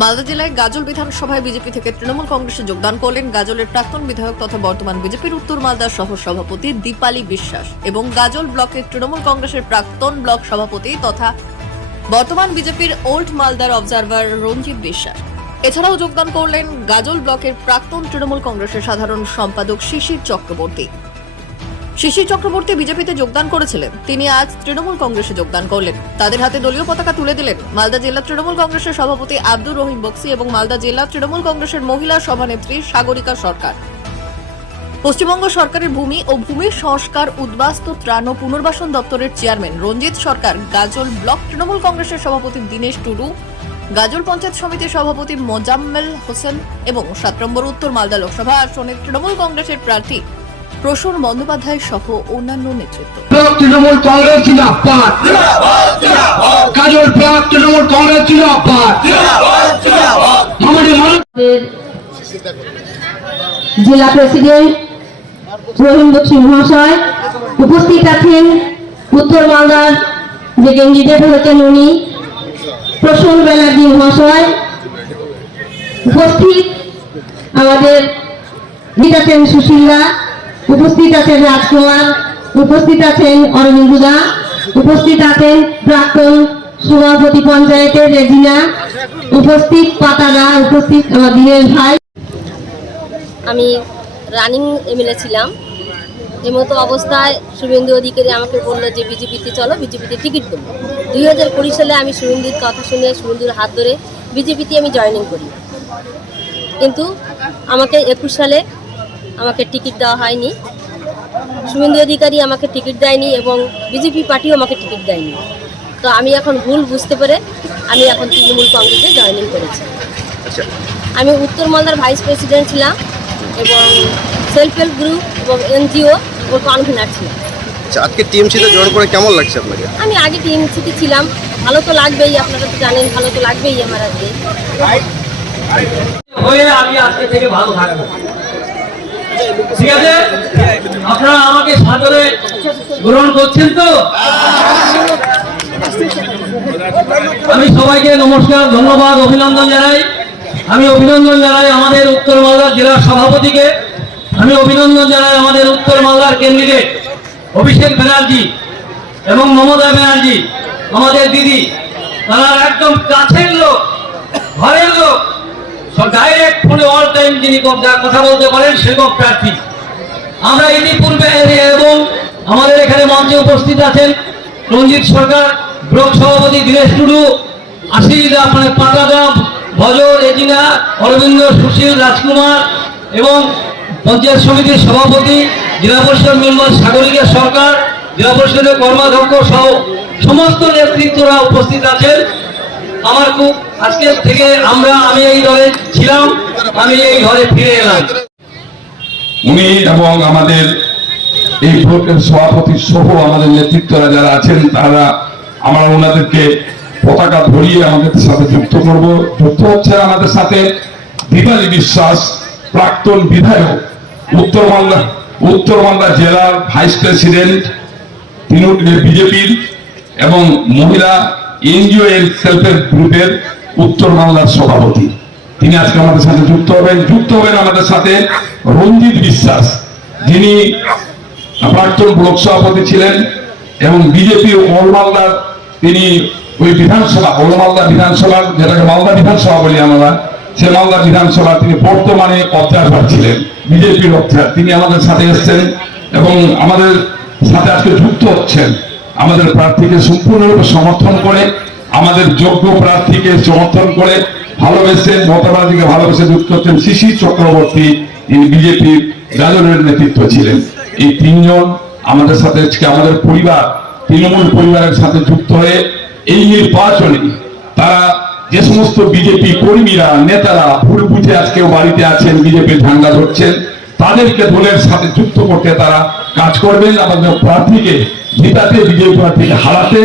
মালদা জেলায় গাজল বিধানসভায় বিজেপি থেকে তৃণমূল কংগ্রেসে যোগদান করলেন গাজলের প্রাক্তন বিধায়ক তথা বর্তমান বিজেপির উত্তর মালদার সহ সভাপতি দীপালি বিশ্বাস এবং গাজল ব্লকের তৃণমূল কংগ্রেসের প্রাক্তন ব্লক সভাপতি তথা বর্তমান বিজেপির ওল্ড মালদার অবজারভার রঞ্জিত বিশ্বাস। এছাড়াও যোগদান করলেন গাজল ব্লকের প্রাক্তন তৃণমূল কংগ্রেসের সাধারণ সম্পাদক শিশির চক্রবর্তী। শিশির চক্রবর্তী বিজেপিতে যোগদান করেছিলেন। তিনি আজ তৃণমূল কংগ্রেসে যোগদান করলেন। তাদের হাতে দলীয় পতাকা তুলে দিলেন মালদা জেলা তৃণমূল কংগ্রেসের সভাপতি আব্দুর রহিম বক্সি এবং মালদা জেলা তৃণমূল কংগ্রেসের মহিলা সভানেত্রী সাগরিকা সরকার। পশ্চিমবঙ্গ সরকারের ভূমি ও ভূমি সংস্কার উদ্বাস্তু ত্রাণ ও পুনর্বাসন দপ্তরের চেয়ারম্যান রঞ্জিত সরকার, গাজল ব্লক তৃণমূল কংগ্রেসের সভাপতি দীনেশ টুডু, গাজল পঞ্চায়েত সমিতির সভাপতি মোজাম্মেল হোসেন এবং সাত নম্বর উত্তর মালদা লোকসভা আসনের তৃণমূল কংগ্রেসের প্রার্থী প্রসূন বন্দ্যোপাধ্যায় সহ অন্যান্য নেতৃত্ব। তৃণমূল কংগ্রেস জিন্দাবাদ। কাজল ব্লক তৃণমূল কংগ্রেস জিন্দাবাদ। আমাদের জেলা প্রেসিডেন্ট রহিম বক্সি মহাশয় উপস্থিত আছেন উত্তর মালদার যে ক্যান্ডিডেট হয়েছেন উনি প্রসন্ন ব্যানার্জি মহাশয় উপস্থিত আমাদের আছেন সুশীলদা উপস্থিত আছেন রাজকুমার, উপস্থিত আছেন অরবিন্দুদা, উপস্থিত আছেন প্রাক্তন সভাপতি পঞ্চায়েতের রেজিনা, উপস্থিত পাতাদা, উপস্থিত দিনের ভাই। আমি রানিং এমএলএ ছিলাম। এমতো অবস্থায় শুভেন্দু অধিকারী আমাকে বলল যে বিজেপিতে চলো, বিজেপিতে টিকিট দেবো দুই হাজার কুড়ি সালে আমি শুভেন্দুর কথা শুনে, শুভেন্দুর হাত ধরে বিজেপিতে আমি জয়েনিং করি। কিন্তু আমাকে একুশ সালে আমাকে টিকিট দেওয়া হয়নি। শুভেন্দু অধিকারী আমাকে টিকিট দেয়নি এবং বিজেপি পার্টিও আমাকে টিকিট দেয়নি। তো আমি এখন ভুল বুঝতে পেরে আমি এখন তৃণমূল কংগ্রেসে জয়েনিং করেছি। আমি উত্তর মালদার ভাইস প্রেসিডেন্ট ছিলাম এবং সেলফ হেল্প গ্রুপ এবং এনজিও ও কনভেনার ছিলাম। আচ্ছা আজকে টিএমসিতে জয়েন করে কেমন লাগছে আপনাকে? আমি আগে টিএমসিতে ছিলাম। ভালো তো লাগবেই আপনারা তো জানেন ভালো তো লাগবেই আমার আজকে। হয়ে আমি আজকে থেকে ভালো থাকব। ঠিক আছে? আপনারা আমাকে সাদরে গ্রহণ করছেন তো? আমি সবাইকে নমস্কার, ধন্যবাদ, অভিনন্দন জানাই। আমি অভিনন্দন জানাই আমাদের উত্তর মালদার জেলার সভাপতিকে। আমি অভিনন্দন জানাই আমাদের উত্তর মালদার ক্যান্ডিডেট অভিষেক ব্যানার্জি এবং মমতা ব্যানার্জি, আমাদের দিদি। তারা একদম কাছের লোক, ঘরের লোক। ডাইরেক্ট ফোনে অল টাইম যিনি কথা বলতে পারেন, সেরকম প্রার্থী। আমরা ইতিপূর্বে এবং আমাদের এখানে মঞ্চে উপস্থিত আছেন রঞ্জিত সরকার, ব্লক সভাপতি দীনেশ টুডু, আশিস আপনার পাতাদা ভজর, এজিনা, অরবিন্দ, সুশীল, রাজকুমার এবং পঞ্চায়েত সমিতির সভাপতি, জেলা পরিষদ মেম্বার সাগরিকা সরকার, জেলা পরিষদের কর্মাধ্যক্ষ সহ সমস্ত নেতৃত্বরা উপস্থিত আছেন। আমার খুব আজকে থেকে আমরা, আমি এই দলে ছিলাম, আমি এই ঘরে ফিরে এলাম। উনি এবং আমাদের এই ব্লকের সভাপতি সহ আমাদের নেতৃত্বরা যারা আছেন, তারা আমরা ওনাদেরকে পতাকা ধরিয়ে আমাদের সাথে যুক্ত করব। যুক্ত হচ্ছে আমাদের সাথে দীপালি বিশ্বাস, প্রাক্তন বিধায়ক, উত্তর মালদা উত্তর মালদা জেলার ভাইস প্রেসিডেন্ট তৃণমূল বিজেপির এবং মহিলা এনজিও এর সেলফ হেল্প গ্রুপের উত্তর বাংলার সভাপতি। তিনি আজকে আমাদের সাথে যুক্ত হবেন। যুক্ত হবেন আমাদের সাথে রঞ্জিত বিশ্বাস। যিনি প্রাক্তন ব্লক সভাপতি ছিলেন এবং বিজেপি অল মালদার তিনি ওই বিধানসভা অল মালদা বিধানসভার, যেটাকে মালদা বিধানসভা বলি আমরা, সে মালদা বিধানসভা তিনি বর্তমানে অবজারভার ছিলেন। বিজেপির অবজার তিনি আমাদের সাথে এসছেন এবং আমাদের সাথে আজকে যুক্ত হচ্ছেন। আমাদের প্রার্থীকে সম্পূর্ণরূপে সমর্থন করে আমাদের যোগ্য প্রার্থীকে সমর্থন করে ভালোবেসে মমতাবাদীকে ভালোবেসে যুক্ত হচ্ছেন শিশির চক্রবর্তী। ইনি বিজেপির গাজনের নেতৃত্ব ছিলেন। এই তিনজন আমাদের সাথে আমাদের পরিবার, তৃণমূল পরিবারের সাথে যুক্ত হয়ে এই নির্বাচনে তারা যে সমস্ত বিজেপি কর্মীরা, নেতারা ভুল বুঝে আজকে বাড়িতে আছেন বিজেপির ঝান্ডা ধরছেন, তাদেরকে দলের সাথে যুক্ত করতে তারা কাজ করবেন। আমাদের প্রার্থীকে জিতাতে, বিজেপি প্রার্থীকে হারাতে